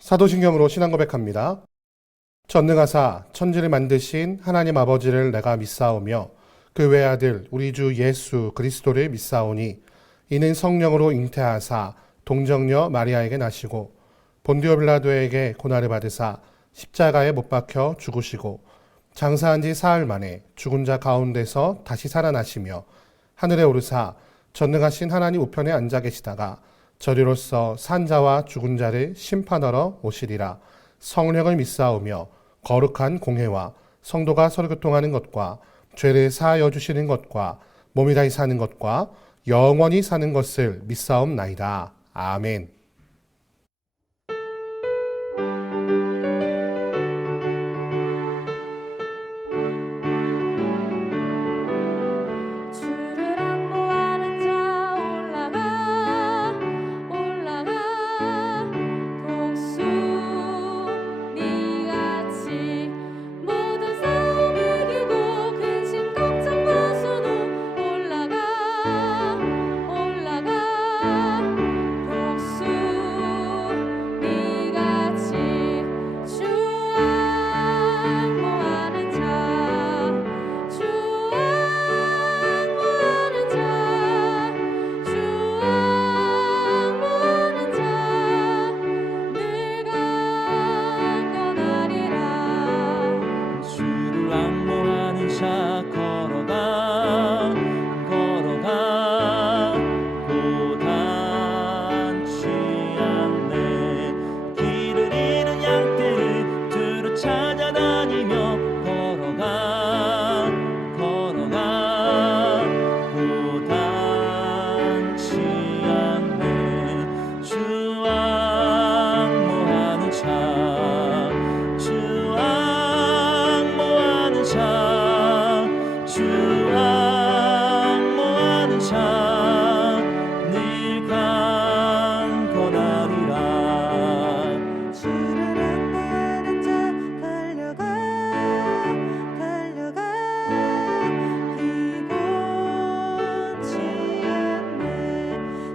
사도신경으로 신앙 고백합니다. 전능하사 천지를 만드신 하나님 아버지를 내가 믿사오며 그 외아들 우리 주 예수 그리스도를 믿사오니 이는 성령으로 잉태하사 동정녀 마리아에게 나시고 본디오 빌라도에게 고난을 받으사 십자가에 못 박혀 죽으시고 장사한 지 사흘 만에 죽은 자 가운데서 다시 살아나시며 하늘에 오르사 전능하신 하나님 우편에 앉아 계시다가 저리로서 산자와 죽은 자를 심판하러 오시리라. 성령을 믿사오며 거룩한 공회와 성도가 서로 교통하는 것과 죄를 사하여 주시는 것과 몸이 다시 사는 것과 영원히 사는 것을 믿사옵나이다. 아멘. 주를 안무하는 자 올라가 올라가 독수리같이 모든 싸움 이기고 근심 걱정 벗은 후 올라가 올라가 독수리같이 주 안무하는 자 주 안무하는 자, 주 안무하는 자, 늘 강건하리라. 주를 안무하는 자 걸어가 걸어가 고단치 않네. 길을 잃은 양떼를 두루 찾아다니며 걸어가 걸어가 고단치 않네. 주 안무하는 자 주 안무하는 자, 주 안무하는 자, 늘 강건하리라. 주를 안무하는 자 달려가 달려가 피곤치 않네.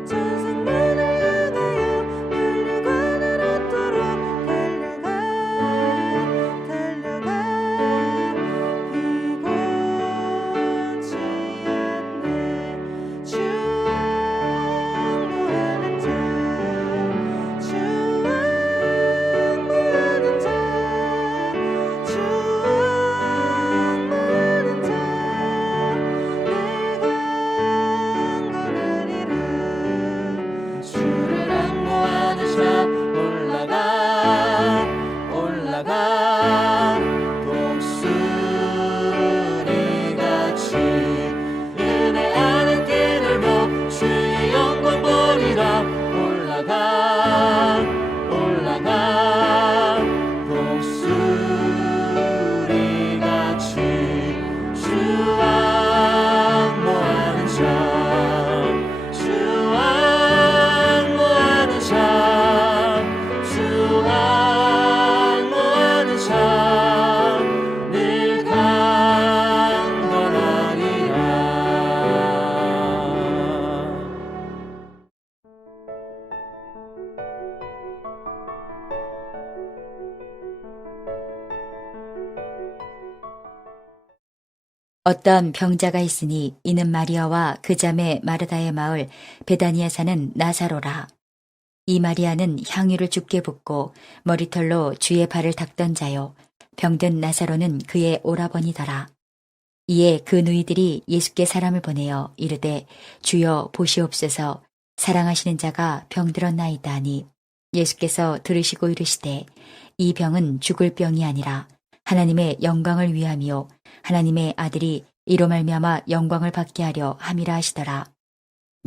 천생만을 향하여 멸류관을 얻도록 달려가 달려가 피곤치 않네. 주 안무하는 자 주 안무하는 자, 주 안무하는 자, 늘 강건하리라. 주를 안무하는 자 올라가 올라가 독수리같이 은혜 안에 뛰놀며 주의 영광 보리라. 올라가 올라가 독수리같이 주 안무하는 자 주 안무하는 자, 주 안무하는 자, 늘 강건하리라. 어떤 병자가 있으니 이는 마리아와 그 자매 마르다의 마을 베다니에 사는 나사로라. 이 마리아는 향유를 죽게 붓고 머리털로 주의 발을 닦던 자요. 병든 나사로는 그의 오라버니더라. 이에 그 누이들이 예수께 사람을 보내어 이르되 주여 보시옵소서 사랑하시는 자가 병들었나이다 하니 예수께서 들으시고 이르시되 이 병은 죽을 병이 아니라 하나님의 영광을 위함이요 하나님의 아들이 이로 말미암아 영광을 받게 하려 함이라 하시더라.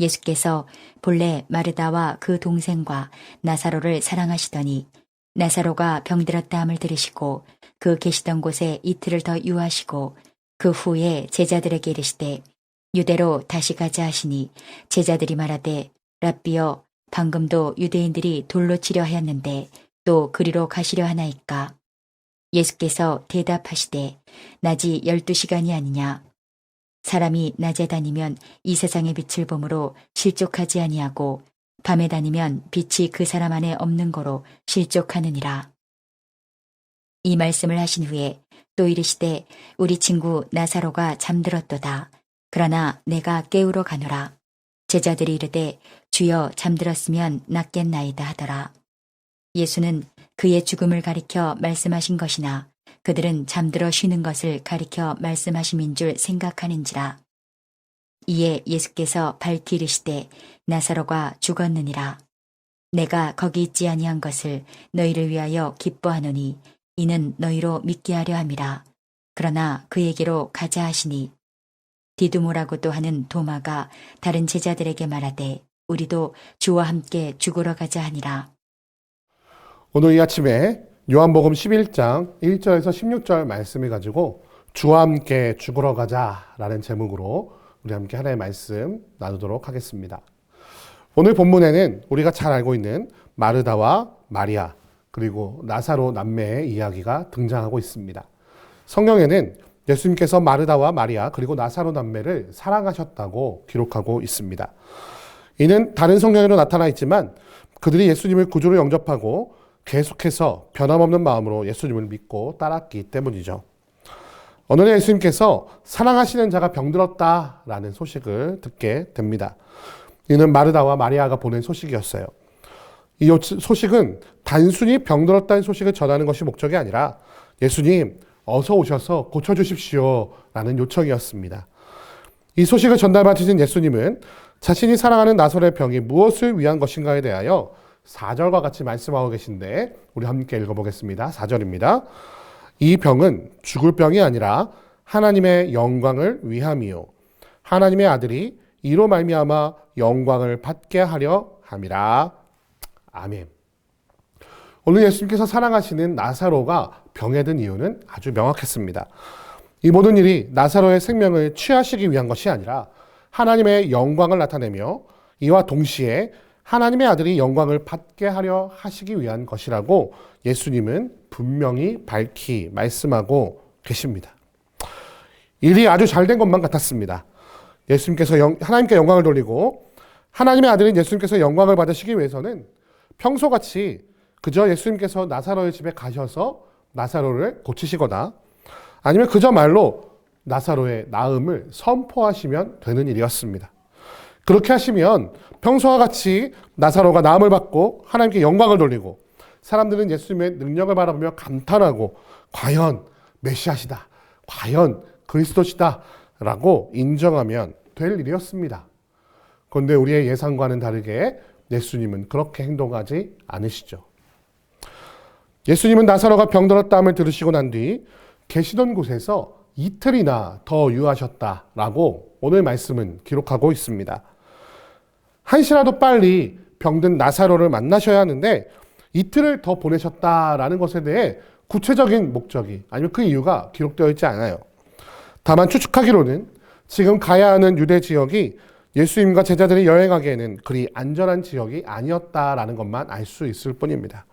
예수께서 본래 마르다와 그 동생과 나사로를 사랑하시더니 나사로가 병들었다 함을 들으시고 그 계시던 곳에 이틀을 더 유하시고 그 후에 제자들에게 이르시되 유대로 다시 가자 하시니 제자들이 말하되 랍비여 방금도 유대인들이 돌로 치려 하였는데 또 그리로 가시려 하나이까. 예수께서 대답하시되 낮이 12시간이 아니냐. 사람이 낮에 다니면 이 세상의 빛을 보므로 실족하지 아니하고 밤에 다니면 빛이 그 사람 안에 없는 거로 실족하느니라. 이 말씀을 하신 후에 또 이르시되 우리 친구 나사로가 잠들었도다. 그러나 내가 깨우러 가노라. 제자들이 이르되 주여 잠들었으면 낫겠나이다 하더라. 예수는 그의 죽음을 가리켜 말씀하신 것이나 그들은 잠들어 쉬는 것을 가리켜 말씀하심인 줄 생각하는지라. 이에 예수께서 밝히 이르시되 나사로가 죽었느니라. 내가 거기 있지 아니한 것을 너희를 위하여 기뻐하노니 이는 너희로 믿게 하려 함이라. 그러나 그에게로 가자 하시니 디두모라고도 하는 도마가 다른 제자들에게 말하되 우리도 주와 함께 죽으러 가자 하니라. 오늘 이 아침에 요한복음 11장 1절에서 16절 말씀을 가지고 주와 함께 죽으러 가자라는 제목으로 우리 함께 하나의 말씀 나누도록 하겠습니다. 오늘 본문에는 우리가 잘 알고 있는 마르다와 마리아 그리고 나사로 남매의 이야기가 등장하고 있습니다. 성경에는 예수님께서 마르다와 마리아 그리고 나사로 남매를 사랑하셨다고 기록하고 있습니다. 이는 다른 성경에도 나타나 있지만 그들이 예수님을 구주로 영접하고 계속해서 변함없는 마음으로 예수님을 믿고 따랐기 때문이죠. 어느 날 예수님께서 사랑하시는 자가 병들었다라는 소식을 듣게 됩니다. 이는 마르다와 마리아가 보낸 소식이었어요. 이 소식은 단순히 병들었다는 소식을 전하는 것이 목적이 아니라 예수님 어서 오셔서 고쳐주십시오 라는 요청이었습니다. 이 소식을 전달받으신 예수님은 자신이 사랑하는 나사로의 병이 무엇을 위한 것인가에 대하여 4절과 같이 말씀하고 계신데 우리 함께 읽어보겠습니다. 4절입니다. 이 병은 죽을 병이 아니라 하나님의 영광을 위함이요 하나님의 아들이 이로 말미암아 영광을 받게 하려 함이라. 아멘. 오늘 예수님께서 사랑하시는 나사로가 병에 든 이유는 아주 명확했습니다. 이 모든 일이 나사로의 생명을 취하시기 위한 것이 아니라 하나님의 영광을 나타내며 이와 동시에 하나님의 아들이 영광을 받게 하려 하시기 위한 것이라고 예수님은 분명히 밝히 말씀하고 계십니다. 일이 아주 잘 된 것만 같았습니다. 예수님께서 하나님께 영광을 돌리고 하나님의 아들인 예수님께서 영광을 받으시기 위해서는 평소같이 그저 예수님께서 나사로의 집에 가셔서 나사로를 고치시거나 아니면 그저 말로 나사로의 나음을 선포하시면 되는 일이었습니다. 그렇게 하시면 평소와 같이 나사로가 나음을 받고 하나님께 영광을 돌리고 사람들은 예수님의 능력을 바라보며 감탄하고 과연 메시아시다, 과연 그리스도시다 라고 인정하면 될 일이었습니다. 그런데 우리의 예상과는 다르게 예수님은 그렇게 행동하지 않으시죠. 예수님은 나사로가 병들었다함을 들으시고 난 뒤 계시던 곳에서 이틀이나 더 유하셨다라고 오늘 말씀은 기록하고 있습니다. 한시라도 빨리 병든 나사로를 만나셔야 하는데 이틀을 더 보내셨다라는 것에 대해 구체적인 목적이 아니면 그 이유가 기록되어 있지 않아요. 다만 추측하기로는 지금 가야 하는 유대 지역이 예수님과 제자들이 여행하기에는 그리 안전한 지역이 아니었다라는 것만 알 수 있을 뿐입니다.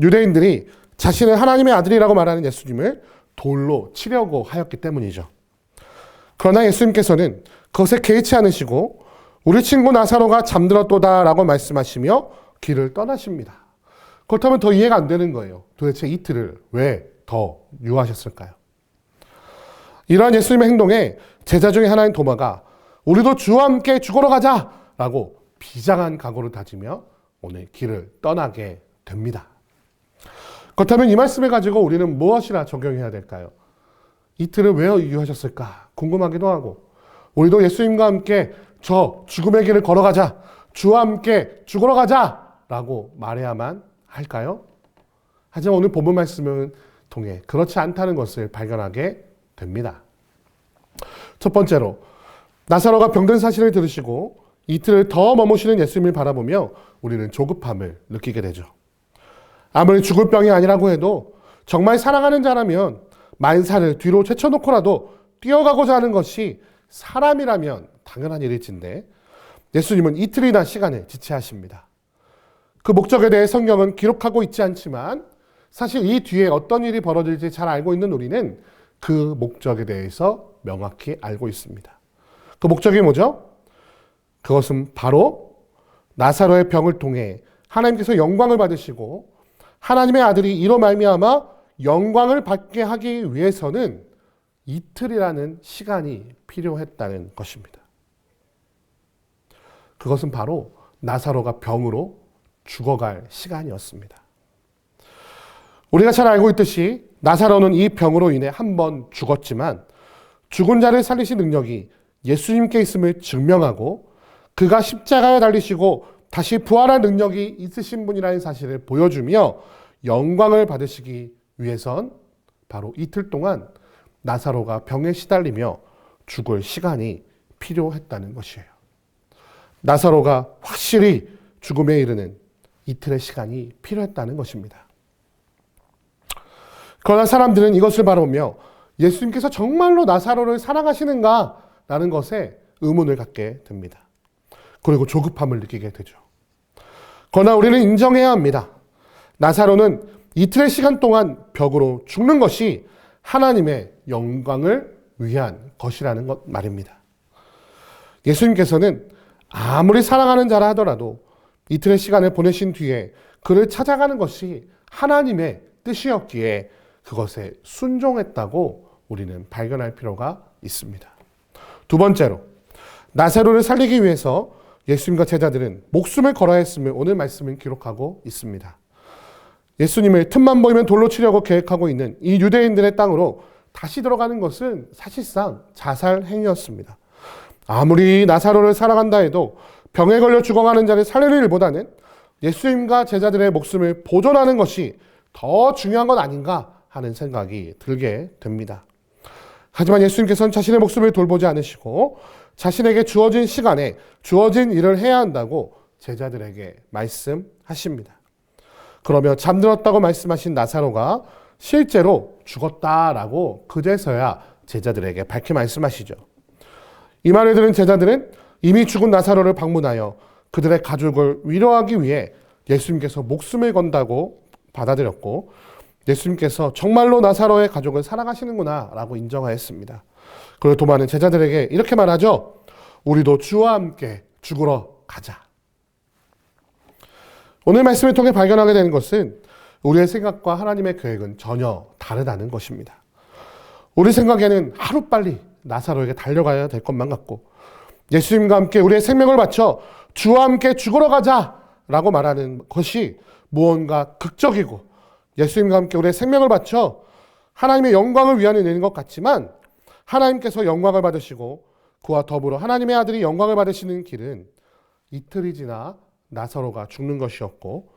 유대인들이 자신을 하나님의 아들이라고 말하는 예수님을 돌로 치려고 하였기 때문이죠. 그러나 예수님께서는 그것에 개의치 않으시고 우리 친구 나사로가 잠들었도다라고 말씀하시며 길을 떠나십니다. 그렇다면 더 이해가 안 되는 거예요. 도대체 이틀을 왜 더 유하셨을까요? 이러한 예수님의 행동에 제자 중에 하나인 도마가 우리도 주와 함께 죽으러 가자라고 비장한 각오를 다지며 오늘 길을 떠나게 됩니다. 그렇다면 이 말씀을 가지고 우리는 무엇이라 적용해야 될까요? 이틀을 왜 유하셨을까 궁금하기도 하고 우리도 예수님과 함께 저 죽음의 길을 걸어가자, 주와 함께 죽으러 가자 라고 말해야만 할까요? 하지만 오늘 본문 말씀을 통해 그렇지 않다는 것을 발견하게 됩니다. 첫 번째로 나사로가 병든 사실을 들으시고 이틀을 더 머무시는 예수님을 바라보며 우리는 조급함을 느끼게 되죠. 아무리 죽을 병이 아니라고 해도 정말 사랑하는 자라면 만사를 뒤로 제쳐놓고라도 뛰어가고자 하는 것이 사람이라면 당연한 일일진데 예수님은 이틀이나 시간을 지체하십니다. 그 목적에 대해 성경은 기록하고 있지 않지만 사실 이 뒤에 어떤 일이 벌어질지 잘 알고 있는 우리는 그 목적에 대해서 명확히 알고 있습니다. 그 목적이 뭐죠? 그것은 바로 나사로의 병을 통해 하나님께서 영광을 받으시고 하나님의 아들이 이로 말미암아 영광을 받게 하기 위해서는 이틀이라는 시간이 필요했다는 것입니다. 그것은 바로 나사로가 병으로 죽어갈 시간이었습니다. 우리가 잘 알고 있듯이 나사로는 이 병으로 인해 한 번 죽었지만 죽은 자를 살리신 능력이 예수님께 있음을 증명하고 그가 십자가에 달리시고 다시 부활한 능력이 있으신 분이라는 사실을 보여주며 영광을 받으시기 위해선 바로 이틀 동안 나사로가 병에 시달리며 죽을 시간이 필요했다는 것이에요. 나사로가 확실히 죽음에 이르는 이틀의 시간이 필요했다는 것입니다. 그러나 사람들은 이것을 바라보며 예수님께서 정말로 나사로를 사랑하시는가? 라는 것에 의문을 갖게 됩니다. 그리고 조급함을 느끼게 되죠. 그러나 우리는 인정해야 합니다. 나사로는 이틀의 시간 동안 벽으로 죽는 것이 하나님의 영광을 위한 것이라는 것 말입니다. 예수님께서는 아무리 사랑하는 자라 하더라도 이틀의 시간을 보내신 뒤에 그를 찾아가는 것이 하나님의 뜻이었기에 그것에 순종했다고 우리는 발견할 필요가 있습니다. 두 번째로, 나사로를 살리기 위해서 예수님과 제자들은 목숨을 걸어야 했음을 오늘 말씀은 기록하고 있습니다. 예수님을 틈만 보이면 돌로 치려고 계획하고 있는 이 유대인들의 땅으로 다시 들어가는 것은 사실상 자살 행위였습니다. 아무리 나사로를 사랑한다 해도 병에 걸려 죽어가는 자를 살리는 일보다는 예수님과 제자들의 목숨을 보존하는 것이 더 중요한 건 아닌가 하는 생각이 들게 됩니다. 하지만 예수님께서는 자신의 목숨을 돌보지 않으시고 자신에게 주어진 시간에 주어진 일을 해야 한다고 제자들에게 말씀하십니다. 그러며 잠들었다고 말씀하신 나사로가 실제로 죽었다라고 그제서야 제자들에게 밝히 말씀하시죠. 이 말을 들은 제자들은 이미 죽은 나사로를 방문하여 그들의 가족을 위로하기 위해 예수님께서 목숨을 건다고 받아들였고 예수님께서 정말로 나사로의 가족을 사랑하시는구나 라고 인정하였습니다. 그리고 도마는 제자들에게 이렇게 말하죠. 우리도 주와 함께 죽으러 가자. 오늘 말씀을 통해 발견하게 되는 것은 우리의 생각과 하나님의 계획은 전혀 다르다는 것입니다. 우리 생각에는 하루빨리 나사로에게 달려가야 될 것만 같고 예수님과 함께 우리의 생명을 바쳐 주와 함께 죽으러 가자라고 말하는 것이 무언가 극적이고 예수님과 함께 우리의 생명을 바쳐 하나님의 영광을 위하여 내는 것 같지만 하나님께서 영광을 받으시고 그와 더불어 하나님의 아들이 영광을 받으시는 길은 이틀이 지나 나사로가 죽는 것이었고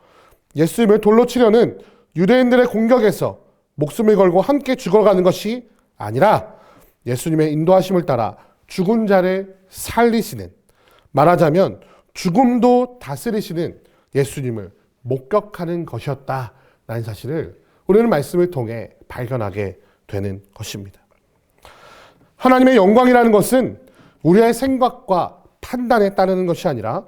예수님을 돌로 치려는 유대인들의 공격에서 목숨을 걸고 함께 죽어가는 것이 아니라 예수님의 인도하심을 따라 죽은 자를 살리시는, 말하자면 죽음도 다스리시는 예수님을 목격하는 것이었다라는 사실을 우리는 말씀을 통해 발견하게 되는 것입니다. 하나님의 영광이라는 것은 우리의 생각과 판단에 따르는 것이 아니라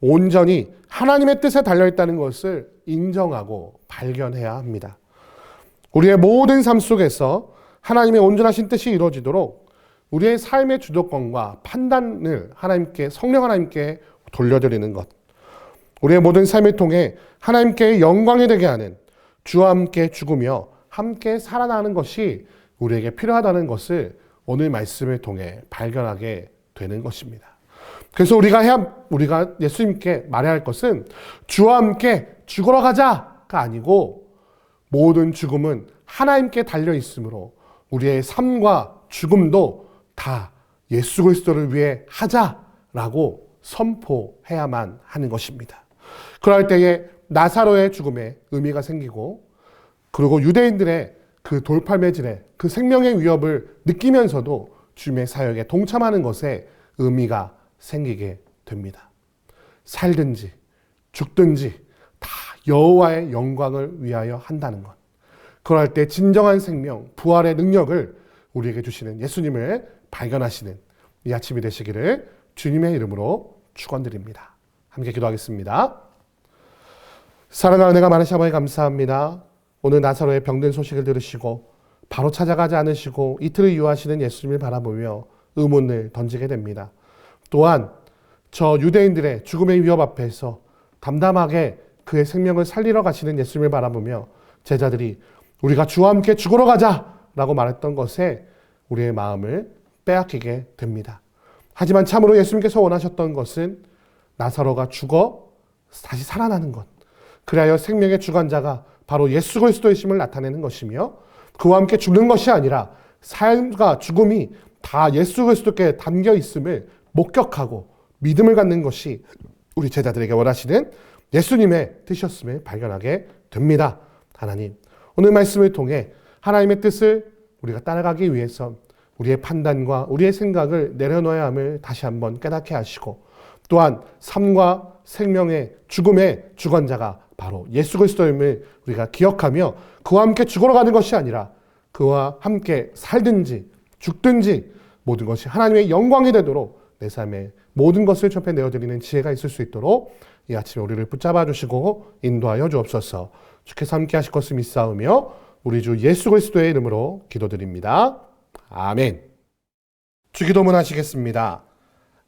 온전히 하나님의 뜻에 달려있다는 것을 인정하고 발견해야 합니다. 우리의 모든 삶 속에서 하나님의 온전하신 뜻이 이루어지도록 우리의 삶의 주도권과 판단을 성령 하나님께 돌려드리는 것, 우리의 모든 삶을 통해 하나님께 영광이 되게 하는 주와 함께 죽으며 함께 살아나는 것이 우리에게 필요하다는 것을 오늘 말씀을 통해 발견하게 되는 것입니다. 그래서 우리가 예수님께 말해야 할 것은 주와 함께 죽으러 가자가 아니고 모든 죽음은 하나님께 달려 있으므로 우리의 삶과 죽음도 다 예수 그리스도를 위해 하자라고 선포해야만 하는 것입니다. 그럴 때에 나사로의 죽음에 의미가 생기고 그리고 유대인들의 그 돌팔매질에 그 생명의 위협을 느끼면서도 주님의 사역에 동참하는 것에 의미가 생기게 됩니다. 살든지 죽든지 다 여호와의 영광을 위하여 한다는 것. 그럴 때 진정한 생명, 부활의 능력을 우리에게 주시는 예수님을 발견하시는 이 아침이 되시기를 주님의 이름으로 축원드립니다. 함께 기도하겠습니다. 사랑하는 은혜가 많으신 아버지 감사합니다. 오늘 나사로의 병든 소식을 들으시고 바로 찾아가지 않으시고 이틀을 유하시는 예수님을 바라보며 의문을 던지게 됩니다. 또한 저 유대인들의 죽음의 위협 앞에서 담담하게 그의 생명을 살리러 가시는 예수님을 바라보며 제자들이 우리가 주와 함께 죽으러 가자라고 말했던 것에 우리의 마음을 빼앗기게 됩니다. 하지만 참으로 예수님께서 원하셨던 것은 나사로가 죽어 다시 살아나는 것, 그리하여 생명의 주관자가 바로 예수 그리스도이심을 나타내는 것이며 그와 함께 죽는 것이 아니라 삶과 죽음이 다 예수 그리스도께 담겨 있음을 목격하고 믿음을 갖는 것이 우리 제자들에게 원하시는 예수님의 뜻이었음을 발견하게 됩니다. 하나님, 오늘 말씀을 통해 하나님의 뜻을 우리가 따라가기 위해서 우리의 판단과 우리의 생각을 내려놓아야 함을 다시 한번 깨닫게 하시고, 또한 삶과 생명의 죽음의 주관자가 바로 예수 그리스도임을 우리가 기억하며 그와 함께 죽으러 가는 것이 아니라 그와 함께 살든지 죽든지 모든 것이 하나님의 영광이 되도록 내 삶의 모든 것을 접해 내어드리는 지혜가 있을 수 있도록 이 아침에 우리를 붙잡아 주시고 인도하여 주옵소서. 주께서 함께 하실 것을 믿사오며 우리 주 예수 그리스도의 이름으로 기도드립니다. 아멘. 주기도문 하시겠습니다.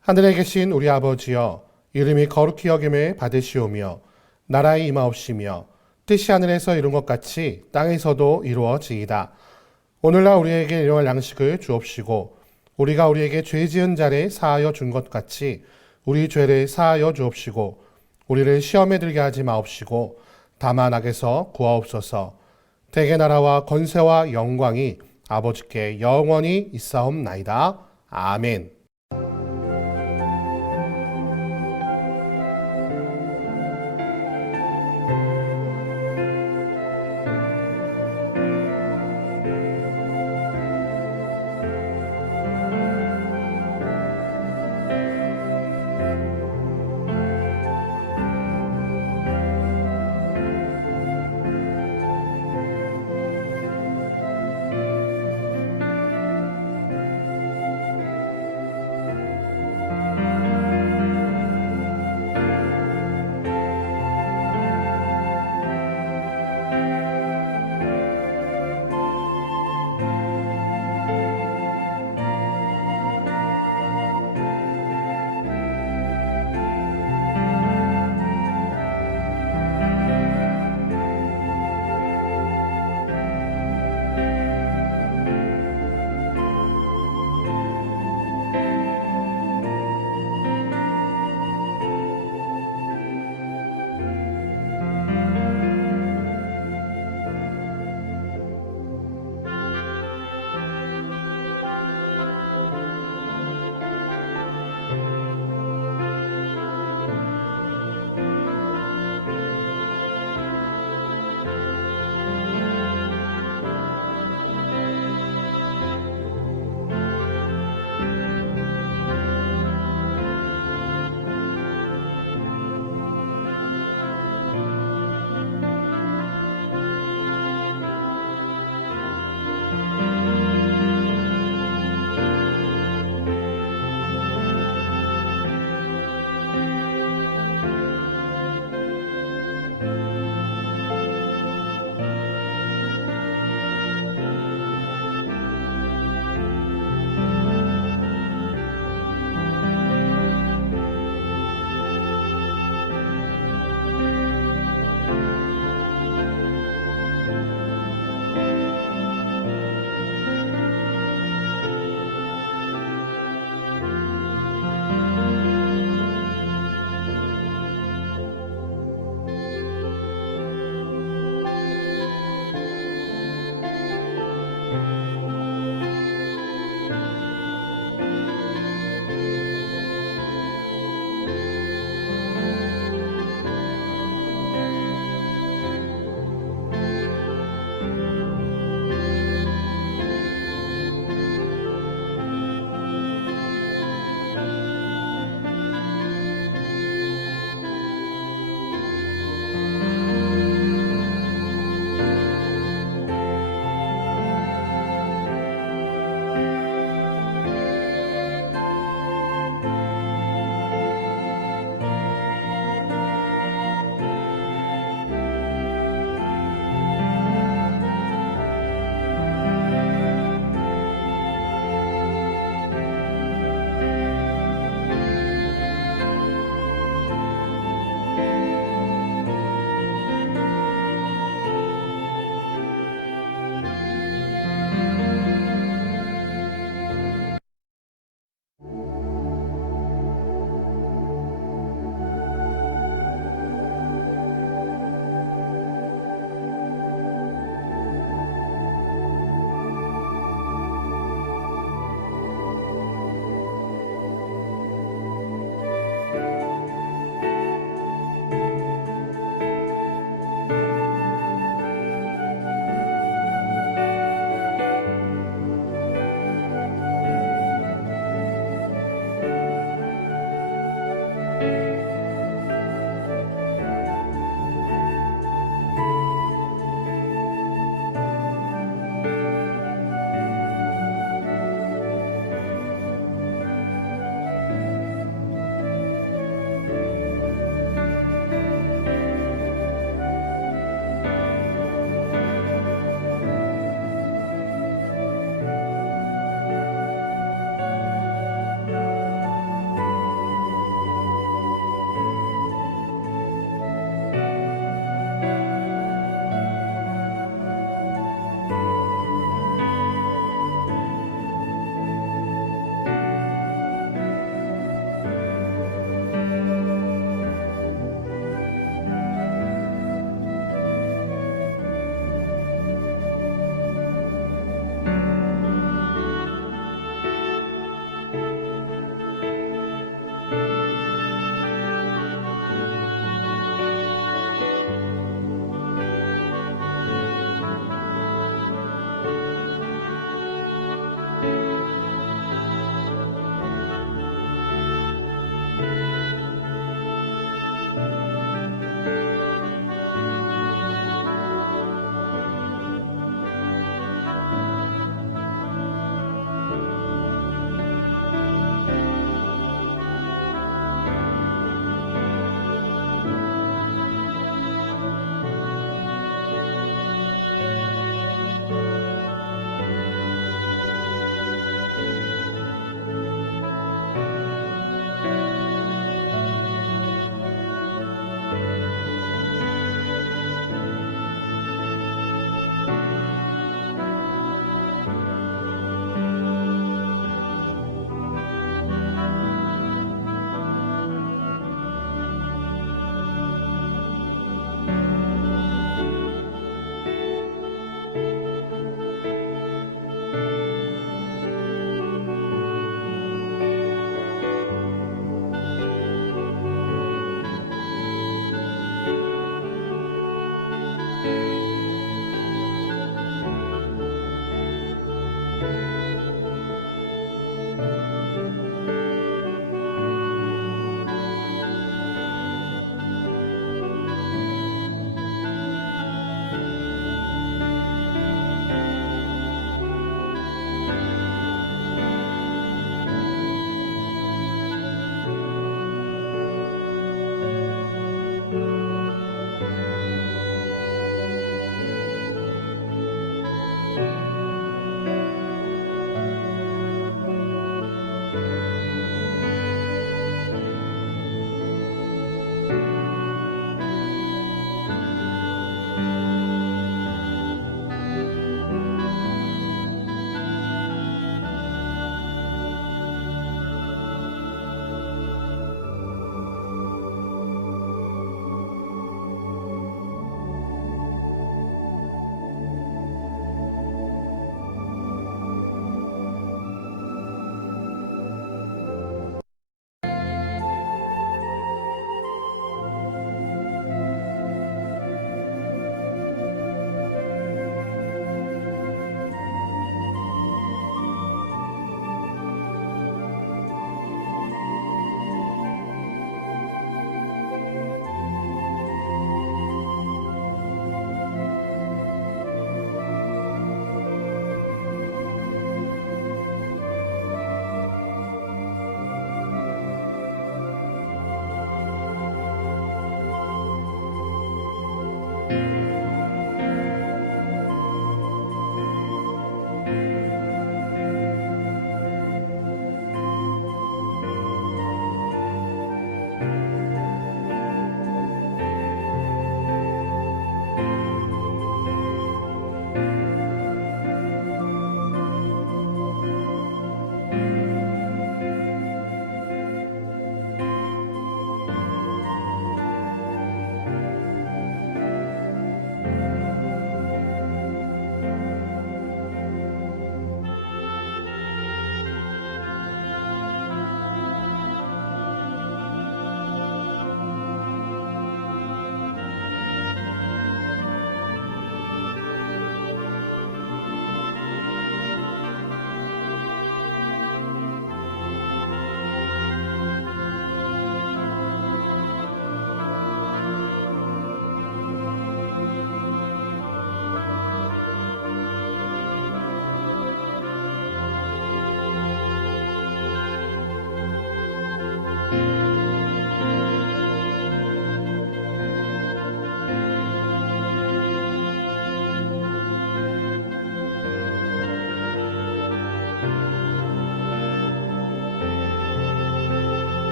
하늘에 계신 우리 아버지여, 이름이 거룩히 여김을 받으시오며 나라의 임하옵시며 뜻이 하늘에서 이룬 것 같이 땅에서도 이루어지이다. 오늘날 우리에게 일용할 양식을 주옵시고 우리가 우리에게 죄 지은 자를 사하여 준 것 같이 우리 죄를 사하여 주옵시고 우리를 시험에 들게 하지 마옵시고 다만 악에서 구하옵소서. 대개 나라와 권세와 영광이 아버지께 영원히 있사옵나이다. 아멘.